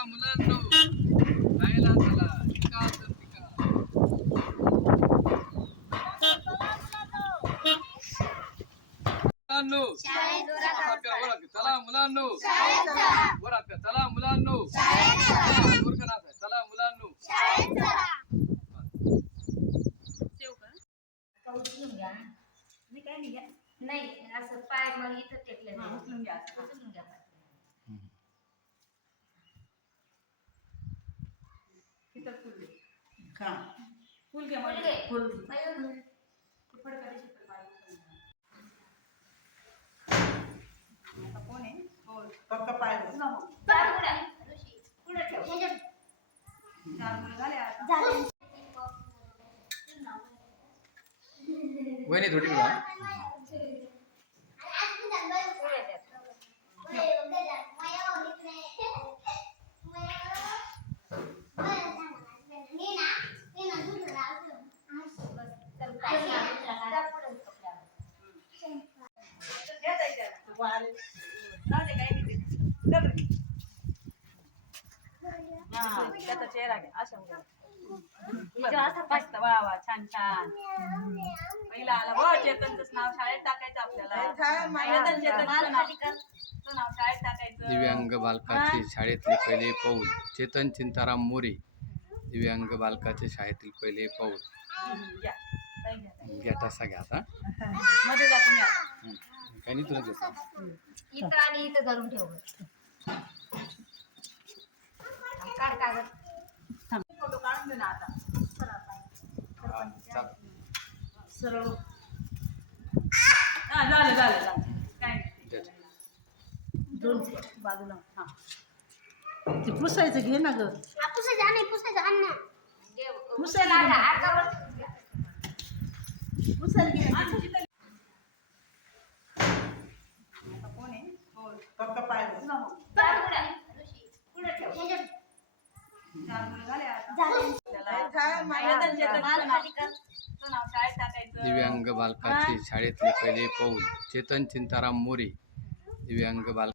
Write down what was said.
चला मुलांनो खायला चला टिका तर टिका मुलांनो चला मुलांनो वरात चला मुलांनो चला मुलांनो नाही असं पाय मग इथं टेकले उचलून घ्या तिथं फुल का फुल घ्या म्हणजे फुल फडकडी शिकल पाय आता कोण आहे बोल पक्का पाय पुढे ठेव झाले आता वहिनी थोडी त्याचा चेहरा घ्या अशा मस्त वा वा छान छान पहिला आला बघ चेतनचं नाव शाळेत टाकायचं आपल्याला नाव शाळेत टाकायचं दिव्यांग बालकाचे शाळेतले पहिले पाऊल चेतन चिंताराम मोरे दिव्यांग बालकाचे शाळेतील पहिले पाऊल घ्या तसा घ्या आता मध्ये जा तुम्ही काही नाही तुला घेतो इथं आणि इथं धरून ठेव काढ कागद फोटो काढून दे ना आता सरळ झालं झालं काय दोन बाजूला हा ते पुसायचं घे ना ग पुसायचं आण ना पुसायला पुसायला घे कोण आहे बोल पक्का पाय पुढे ठेव झाले आता नाव शाळेत टाकायचं दिव्यांग बालकाचे शाळेतले पहिले पाऊल चेतन चिंताराम मोरे दिव्यांग बाल